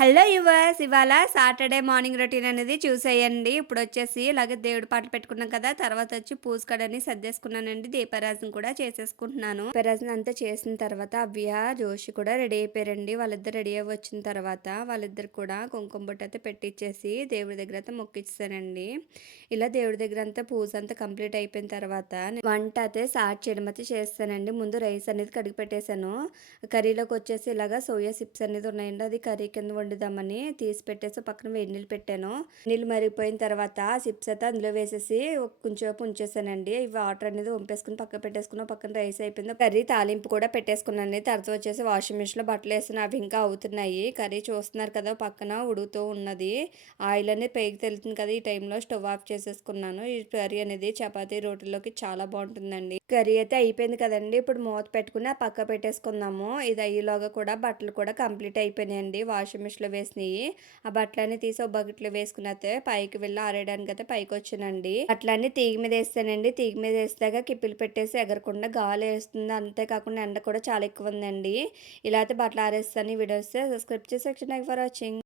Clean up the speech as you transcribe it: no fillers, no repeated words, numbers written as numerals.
Hello yours! ఇవాళ Saturday morning routine అనేది చూసేయండి. ఇప్పుడొచ్చేసి ఇలాగే దేవుడి పాటలు పెట్టుకున్నాం కదా! తర్వాతొచ్చి పూజ కడని సర్దేసుకున్నానండి. దీపారాజన కూడా చేసేసుకుంటున్నాను. దీపారాజన అంతా చేసిన తర్వాత అవ్య, జోషి కూడా రెడీ అయిపోయారండి. వాళ్ళిద్దరు రెడీ అయ్యి వచ్చిన తర్వాత వాళ్ళిద్దరికి కూడా కుంకుమ బొట్టయితే పెట్టిచ్చేసి దేవుడి దగ్గరైతే మొక్కిచ్చేసానండి. ఇలా దేవుడి దగ్గరంతా పూజ అంతా కంప్లీట్ అయిపోయిన తర్వాత వంట అయితే స్టార్ట్ చేయడం అయితే చేస్తానండి. ముందు రైస్ అనేది కడిగి పెట్టేసాను. కర్రీలోకొచ్చేసి ఇలాగా సోయా చిప్స్ అనేది ఉన్నాయండి. అది కర్రీ కింద వండుదామని తీసి పెట్టేసి పక్కన వేడి నీళ్ళు పెట్టాను. నీళ్ళు మరిగిపోయిన తర్వాత ఆ చిప్స్ అయితే అందులో వేసేసి కొంచెంసేపు ఉంచేసానండి. ఈ వాటర్ అనేది వంపేసుకుని పక్కన పెట్టేసుకున్న పక్కన రైస్ అయిపోయింది. కర్రీ తాలింపు కూడా పెట్టేసుకున్నాను. తర్వాత వచ్చేసి వాషింగ్ మిషన్‌లో బట్టలు వేసాను. అవి ఇంకా అవుతున్నాయి. కర్రీ చూస్తున్నారు కదా! పక్కన ఉడుకుతూ ఉన్నది. ఆయిల్ అనేది పైకి తెలుతుంది కదా! ఈ టైంలో స్టవ్ ఆఫ్ చేసేసుకున్నాను. ఈ కర్రీ అనేది చపాతీ, రోటీలోకి చాలా బాగుంటుందండి. కర్రీ అయితే అయిపోయింది కదండీ! ఇప్పుడు మూత పెట్టుకుని ఆ పక్క పెట్టేసుకుందాము. ఇది అయ్యేలోగా కూడా బట్టలు కూడా కంప్లీట్ అయిపోయినాయండి. వాషింగ్ మిషన్‌లో వేసినయి. ఆ బట్టలన్నీ తీసి ఒక బకెట్‌లో వేసుకునైతే పైకి వెళ్ళి ఆరేయడానికైతే పైకొచ్చానండి. బట్టలన్నీ తీగ మీద ఏసానండి. తీగ మీద ఏసాక కిప్పులు పెట్టేసి ఎగరకుండా గాలేస్తుంది. అంతే కాకుండా ఎండ కూడా చాలా ఎక్కువ ఉందండి. ఇలా అయితే బట్టలు ఆరేస్తాను. ఈ వీడియో వస్తే సబ్స్క్రైబ్ చేసి సెక్షన్ ఫర్ వాచింగ్.